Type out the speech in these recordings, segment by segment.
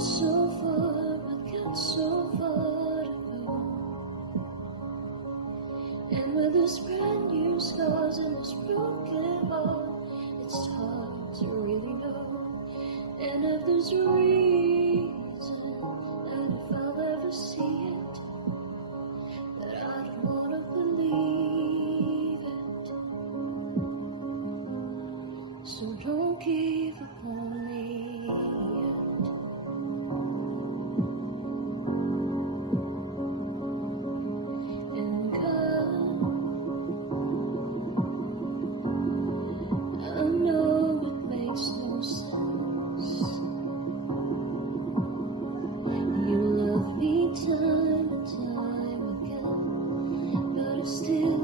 so far, but got so far to go. And with this brand new scars and this broken heart, it's hard to really know. And if there's a reason, and if I'll ever see it, that I don't wanna believe it. So don't give up on me yet. And God, I know it makes no sense. You love me time and time again, but it's still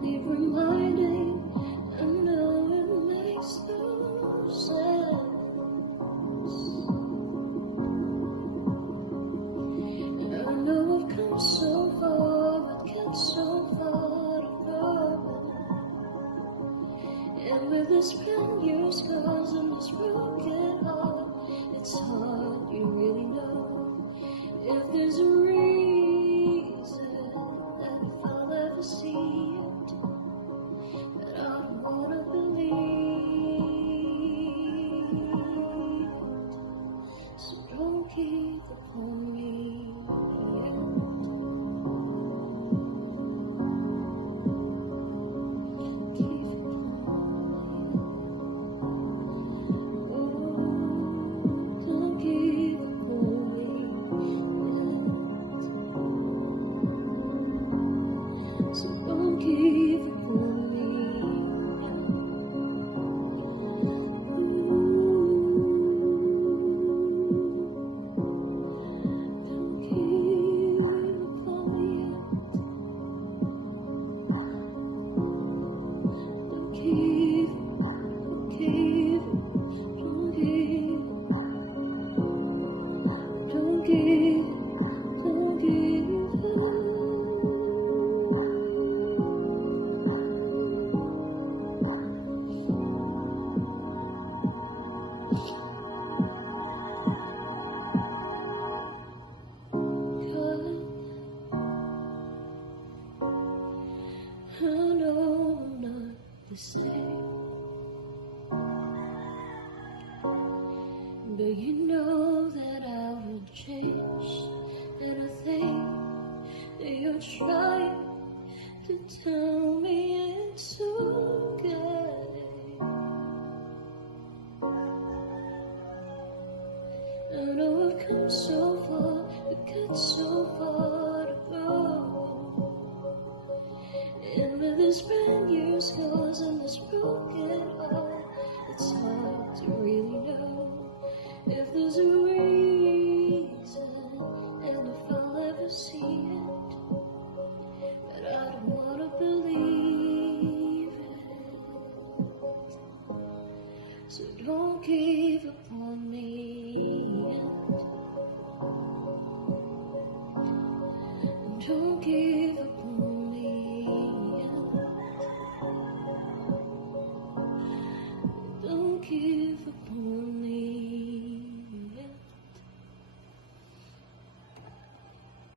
need reminding. I know it makes no sense. And I know I've come so far, but got so far to go. And with this brand new scars and this broken heart, it's hard, you really know. If there's a reason, and if I'll ever see it, that I don't wanna believe. So don't give up on me yet. Give up on me. Don't give up on me yet. So don't give up on me. Don't give up on me yet. Don't give up, don't give up, don't give up, don't give up, don't give up. God, I know I'm not the same, but you know that I will change. And I think that you're trying to tell me it's okay. I know I've come so far, but got so far to go. And with this brand new scars and this broken heart, it's hard to really